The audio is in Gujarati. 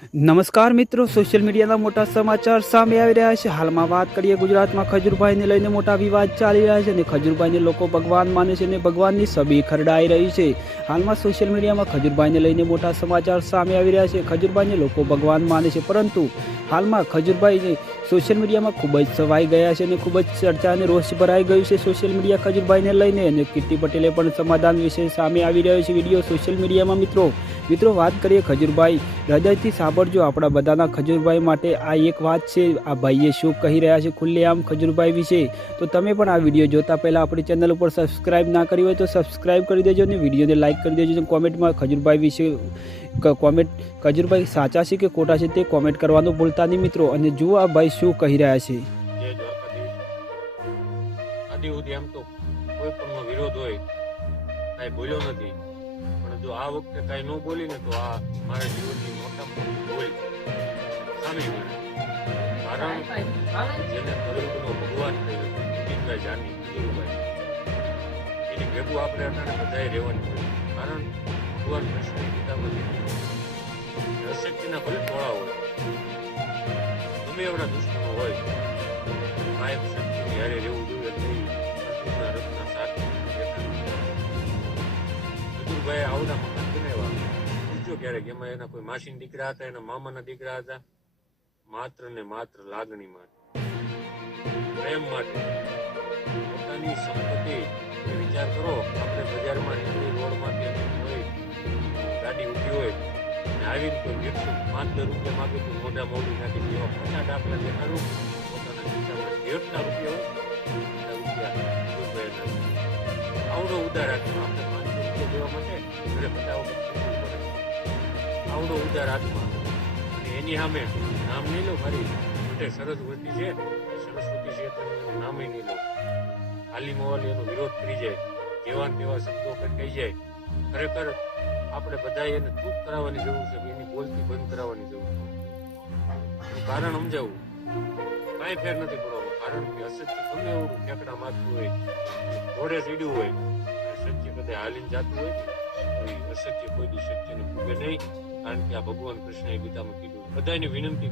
નમસ્કાર મિત્રો, સોશિયલ મીડિયાના મોટા સમાચાર સામે આવી રહ્યા છે. હાલમાં વાત કરીએ ગુજરાતમાં ખજૂરભાઈને લઈને મોટા વિવાદ ચાલી રહ્યા છે અને ખજૂરભાઈને લોકો ભગવાન માને છે અને ભગવાનની છબી ખરડાઈ રહી છે. હાલમાં સોશિયલ મીડિયામાં ખજૂરભાઈને લઈને મોટા સમાચાર સામે આવી રહ્યા છે. ખજૂરભાઈને લોકો ભગવાન માને છે, પરંતુ હાલમાં ખજૂરભાઈને સોશિયલ મીડિયામાં ખૂબ જ છવાઈ ગયા છે અને ખૂબ જ ચર્ચા અને રોષ ભરાઈ ગયું છે સોશિયલ મીડિયા ખજૂરભાઈને લઈને. અને કીર્તિ પટેલે પણ સમાધાન વિશે સામે આવી રહ્યો છે વિડીયો સોશિયલ મીડિયામાં. મિત્રો વાત કરીએ ખજૂરભાઈ, હૃદયથી સાંભળજો આપણા બધાના ખજૂરભાઈ માટે આ એક વાત છે. આ ભાઈએ શું કહી રહ્યા છે ખુલ્લેઆમ ખજૂરભાઈ વિશે, તો તમે પણ આ વિડીયો જોતા પહેલાં આપણી ચેનલ ઉપર સબસ્ક્રાઇબ ના કરી હોય તો સબસ્ક્રાઇબ કરી દેજો અને વિડીયોને લાઇક કરી દેજો. કોમેન્ટમાં ખજૂરભાઈ વિશે ખજૂરભાઈ સાચા છે કે ખોટા છે તે કોમેન્ટ કરવાનું ભૂલતા નહીં મિત્રો. અને જુઓ આ ભાઈ શું કહી રહ્યા છે. એમ તો કોઈ પણ વિરોધ હોય કાંઈ બોલ્યો નથી, પણ જો આ વખતે કાંઈ ન બોલીને તો આ મારા જીવનની મોટામાં મોટી ભૂલ સામે કારણ જેને કરુણનો ભગવાન કહ્યું નીતિનભાઈ જાની એની ભેગું આપણે અત્યારે બધાએ રહેવાની હોય. કારણ ભગવાન કૃષ્ણ ગીતામાં અશક્તિના ભલે ટોળા હોય, ગમે એવડા દુશ્મનો હોય, કાયમ શક્તિની હારે રહેવું જોઈએ. અર્જુનના રથના સાથે ખજૂરભાઈ આવડા મકાન બનાવ્યા. પૂછજો ક્યારેક એમાં એના કોઈ માસીના દીકરા હતા, એના મામાના દીકરા હતા, માત્ર ને માત્ર લાગણી માટે, પ્રેમ માટે, પોતાની સંપત્તિ. વિચાર કરો, આપણે બજારમાં નીકળી રોડમાંથી હોય ગાડી ઊભી હોય અને આવીને કોઈ વ્યક્તિ 5-10 રૂપિયા માગે તો મોઢા મોઢું નાખી દેવા 50 દાખલા દેખાડું પોતાના ખિસ્સામાં જેટલા રૂપિયા હોય આવડો ઉધાર આત્મા. આપણે 500 રૂપિયા દેવા માટે ઘરે બતાવો પડે, આવડો ઉધાર આત્મા. અને એની સામે નામ નહીં લો, મારી મોટે સરસ્વતી છે, સરસ્વતી છે તો નામ નહીં લો. હાલી મોવાલી એનો વિરોધ કરી જાય, જેવા તેવા શબ્દો કહી જાય. ખરેખર આપણે બધાએ એને ચૂપ કરાવવાની જરૂર છે, એની બોલતી બંધ કરાવવાની જરૂર છે. કારણ સમજાવું, કાંઈ ફેર નથી પડવાનો. કારણ કે અસત્ય ગમે એવું ઠેકડા મારતું હોય, ઘોડે ચડ્યું હોય, સત્ય કદાચ હાલીને જતું હોય તો અસત્ય કોઈ દી સત્યને ભૂગે નહીં. કારણ કે આ ભગવાન કૃષ્ણએ ગીતામાં કીધું. બધાની વિનંતી